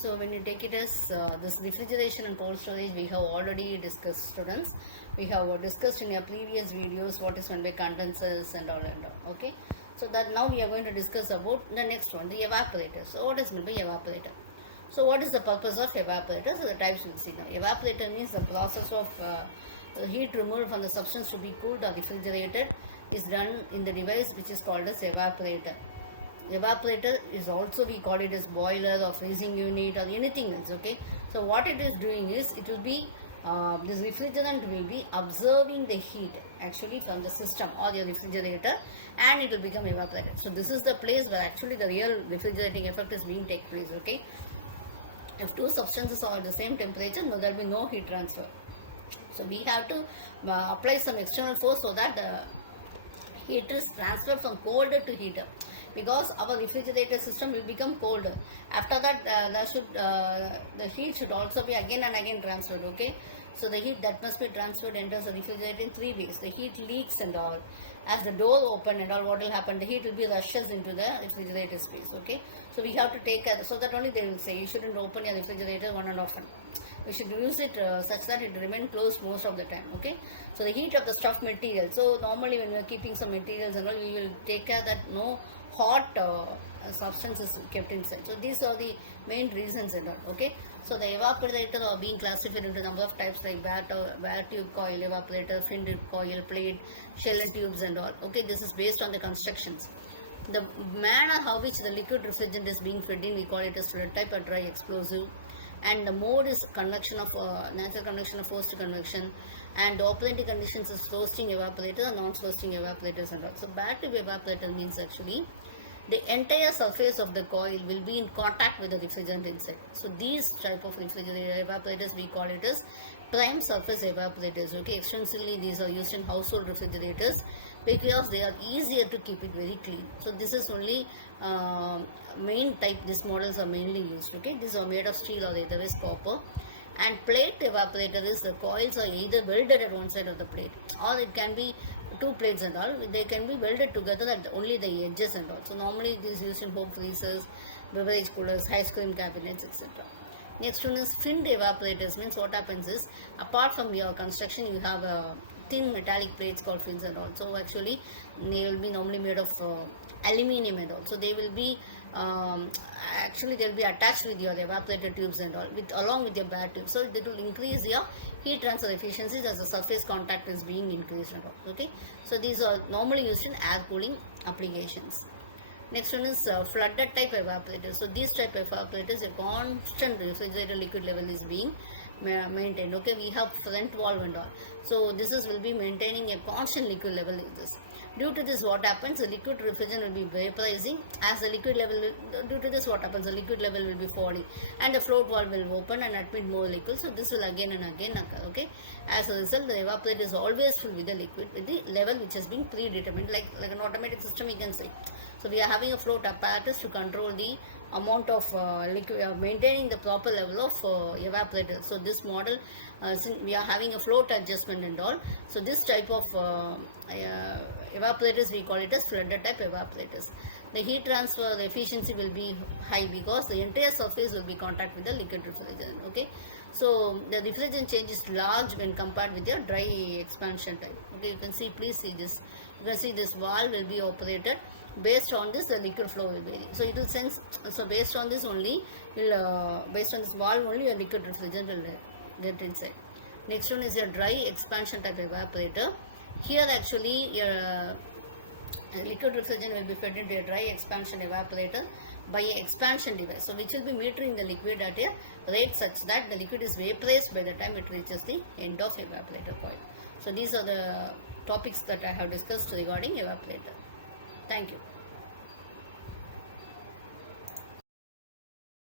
So when you take it as this refrigeration and cold storage, we have already discussed, students. We have discussed in your previous videos what is meant by condensers and all and all. Okay. So that now we are going to discuss about the next one, the evaporator. So what is meant by evaporator? So what is the purpose of evaporator? So the types we'll see now. Evaporator means the process of heat removed from the substance to be cooled or refrigerated is done in the device which is called as evaporator. Evaporator is also, we call it as boiler or freezing unit or anything else. Okay, so what it is doing is it will be this refrigerant will be observing the heat actually from the system or the refrigerator, and it will become evaporated. So this is the place where actually the real refrigerating effect is being take place. Okay, if two substances are at the same temperature, no, there will be no heat transfer. So we have to apply some external force so that the heat is transferred from colder to heater, because our refrigerator system will become colder. After that, the heat should also be again and again transferred. Okay, so the heat that must be transferred enters the refrigerator in three ways. The heat leaks and all. As the door open and all, what will happen? The heat will be rushes into the refrigerator space. Okay, so we have to take care, so that only they will say you shouldn't open your refrigerator on and often. We should use it such that it remain closed most of the time. Okay, so the heat of the stuff material. So normally when we are keeping some materials and all, we will take care that no hot substances kept inside. So these are the main reasons and all. Okay, so the evaporator are being classified into number of types like bare tube coil evaporator, fin coil, plate, shell tubes and all. Okay, this is based on the constructions. The manner how which the liquid refrigerant is being fed in, we call it as fluid type or dry explosive, and the mode is convection of natural convection or forced convection, and the operating conditions is roasting evaporator and non-roasting evaporators and all. So bare tube evaporator means actually the entire surface of the coil will be in contact with the refrigerant inside. So these type of refrigerator evaporators, we call it as prime surface evaporators. Okay, extensively these are used in household refrigerators because they are easier to keep it very clean. So this is only main type, these models are mainly used. Okay, these are made of steel or otherwise copper. And plate evaporator is the coils are either welded at one side of the plate, or it can be two plates and all. They can be welded together at only the edges and all. So normally it is used in home freezers, beverage coolers, ice cream cabinets, etc. Next one is finned evaporators. Means what happens is, apart from your construction, you have thin metallic plates called fins and all. So actually they will be normally made of aluminium and all. So they will be actually they will be attached with your evaporator tubes and all, along with your bare tubes. So it will increase your heat transfer efficiencies as the surface contact is being increased and all. Okay, so these are normally used in air cooling applications. Next one is flooded type evaporators. So these type of evaporators, a constant refrigerator liquid level is being maintained. Okay, we have front valve and all. So this is will be maintaining a constant liquid level like this. Due to this, what happens? The liquid refrigerant will be vaporizing. As the liquid level, due to this, what happens? The liquid level will be falling, and the float valve will open and admit more liquid. So this will again and again occur. Okay. As a result, the evaporator is always filled with the liquid with the level which has been predetermined, like an automatic system, you can say. So we are having a float apparatus to control the amount of liquid, maintaining the proper level of evaporator. So this model, since we are having a float adjustment and all, so this type of evaporators, we call it as flooded type evaporators. The heat transfer efficiency will be high because the entire surface will be contact with the liquid refrigerant. Okay, so the refrigerant change is large when compared with your dry expansion type. Okay, you can see, please see this. You can see this valve will be operated. Based on this, the liquid flow will vary. So it will sense. So based on this only, based on this valve only, your liquid refrigerant will get inside. Next one is your dry expansion type evaporator. Here actually your liquid refrigerant will be fed into a dry expansion evaporator by an expansion device. So which will be metering the liquid at a rate such that the liquid is vaporized by the time it reaches the end of evaporator coil. So these are the topics that I have discussed regarding evaporator. Thank you.